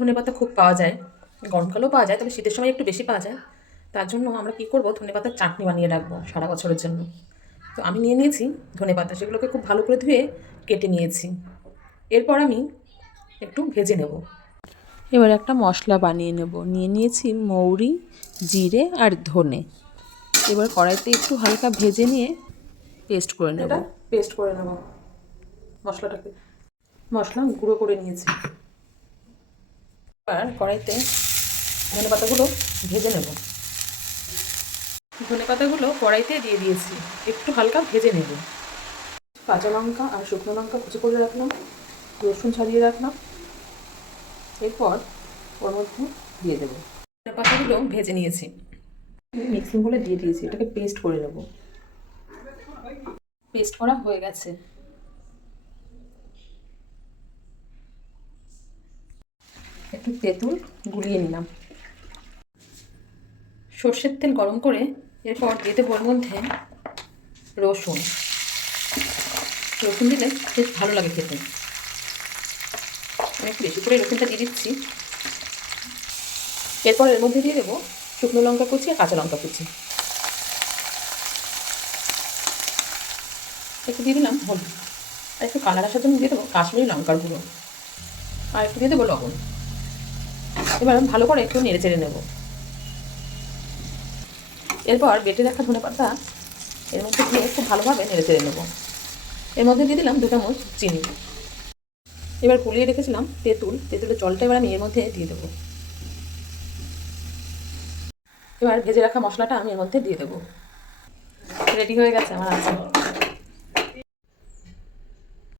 ধনেপাতা খুব পাওয়া যায়, গরমকালেও পাওয়া যায়, তবে শীতের সময় একটু বেশি পাওয়া যায়। তার জন্য আমরা কী করবো, ধনেপাতার চাটনি বানিয়ে রাখবো সারা বছরের জন্য। তো আমি নিয়ে নিয়েছি ধনেপাতা, সেগুলোকে খুব ভালো করে ধুয়ে কেটে নিয়েছি। এরপর আমি একটু ভেজে নেব। এবার একটা মশলা বানিয়ে নেব। নিয়ে নিয়েছি মৌরি, জিরে আর ধনে। এবার কড়াইতে একটু হালকা ভেজে নিয়ে পেস্ট করে নেব। এটা পেস্ট করে নেব মশলাটাকে। মশলা গুঁড়ো করে নিয়েছি। এবার কড়াইতে ধনেপাতাগুলো ভেজে নেব। ধনেপাতাগুলো কড়াইতে দিয়ে দিয়েছি, একটু হালকা ভেজে নেব। কাঁচা লঙ্কা আর শুকনো লঙ্কা কুচি করে রাখলাম, রসুন ছাড়িয়ে রাখলাম। এরপর ওর মধ্যে দিয়ে দেবো। ধনেপাতাগুলো ভেজে নিয়েছি, মিক্সিং বলে দিয়ে দিয়েছি, এটাকে পেস্ট করে নেব। পেস্ট করা হয়ে গেছে। একটু তেঁতুল গুলিয়ে নিলাম। সর্ষের তেল গরম করে এরপর দিয়ে দেবো ওর মধ্যে রসুন। রসুন দিলে বেশ ভালো লাগে খেতে। আমি একটু বেশি করে রসুনটা দিয়ে দিচ্ছি। এরপর এর মধ্যে দিয়ে দেবো শুকনো লঙ্কা কুচি আর কাঁচা লঙ্কা কুচি। একটু দিয়ে দিলাম হলুদ, আর একটু কালার আসার জন্য দিয়ে দেবো কাশ্মীরি লঙ্কার গুঁড়ো, আর একটু দিয়ে দেবো লবণ। এবার ভালো করে একটু নেড়ে চেড়ে নেব। এরপর বেটে রাখা ধনেপাতা এর মধ্যে দিয়ে খুব ভালোভাবে নেড়ে চেড়ে নেব। এর মধ্যে দিয়ে দিলাম 2 চামচ চিনি। এবার গুলিয়ে রেখেছিলাম তেঁতুলের জলটা এবার আমি এর মধ্যে দিয়ে দেবো। এবার ভেজে রাখা মশলাটা আমি এর মধ্যে দিয়ে দেবো। রেডি হয়ে গেছে আমার আচার।